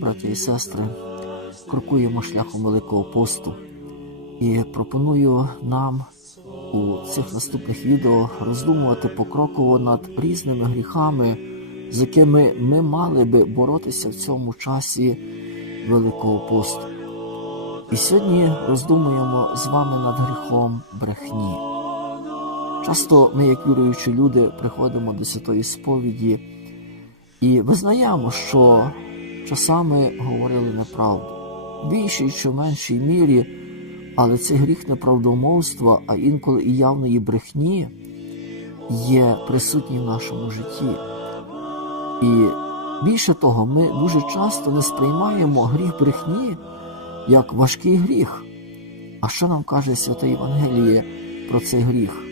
браті і сестри, крокуємо шляхом Великого посту. І пропоную нам у цих наступних відео роздумувати покроково над різними гріхами, з якими ми мали би боротися в цьому часі Великого посту. І сьогодні роздумуємо з вами над гріхом брехні. Часто ми, як віруючі люди, приходимо до святої сповіді і визнаємо, що часами говорили неправду, в більшій чи меншій мірі, але цей гріх неправдомовства, а інколи і явної брехні є присутній в нашому житті. І більше того, ми дуже часто не сприймаємо гріх брехні як важкий гріх. А що нам каже Святе Євангеліє про цей гріх?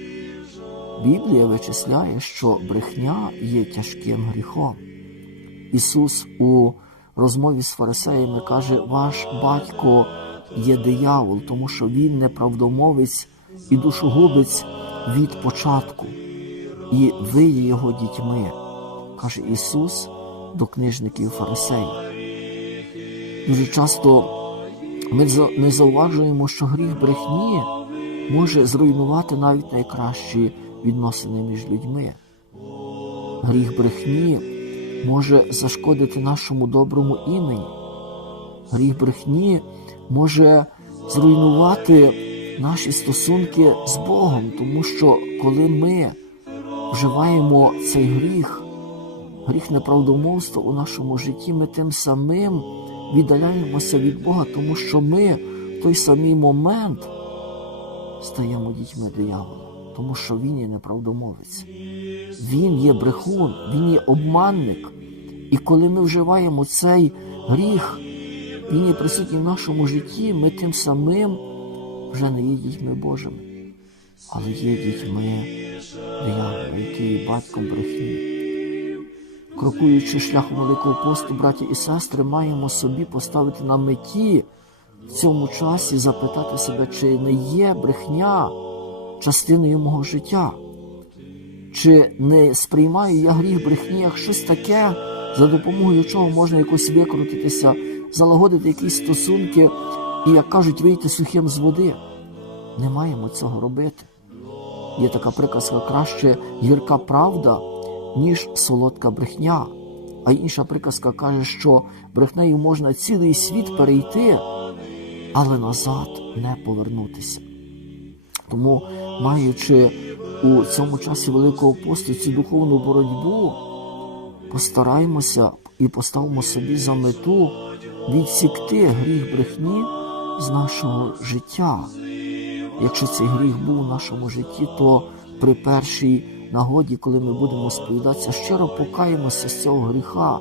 Біблія вичисляє, що брехня є тяжким гріхом. Ісус у розмові з фарисеями каже: Ваш батько є диявол, тому що він неправдомовець і душогубець від початку, і ви є його дітьми, каже Ісус до книжників фарисеїв. Дуже часто ми не зауважуємо, що гріх брехні може зруйнувати навіть найкращі відносини між людьми. Гріх брехні може зашкодити нашому доброму імені. Гріх брехні може зруйнувати наші стосунки з Богом, тому що коли ми вживаємо цей гріх, гріх неправдомовства у нашому житті, ми тим самим віддаляємося від Бога, тому що ми в той самий момент стаємо дітьми диявола, тому що він є неправдомовець. Він є брехун, він є обманник. І коли ми вживаємо цей гріх, він є присутній в нашому житті, ми тим самим вже не є дітьми Божими, але є дітьми диявола, який є батьком брехні. Крокуючи шляхом Великого посту, браті і сестри, маємо собі поставити на меті в цьому часі запитати себе, чи не є брехня частиною мого життя, чи не сприймаю я гріх брехні як щось таке, за допомогою чого можна якось викрутитися, залагодити якісь стосунки і, як кажуть, вийти сухим з води. Не маємо цього робити. Є така приказка краще гірка правда, ніж солодка брехня. А інша приказка каже, що брехнею можна цілий світ перейти, але назад не повернутися. Тому, маючи у цьому часі Великого посту цю духовну боротьбу, постараємося і поставимо собі за мету відсікти гріх брехні з нашого життя. Якщо цей гріх був у нашому житті, то при першій нагоді, коли ми будемо сповідатися, щиро покаємося з цього гріха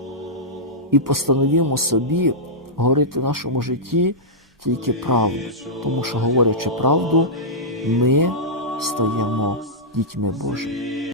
і постановимо собі говорити в нашому житті тільки правду, тому що, говорячи правду, ми стаємо дітьми Божими.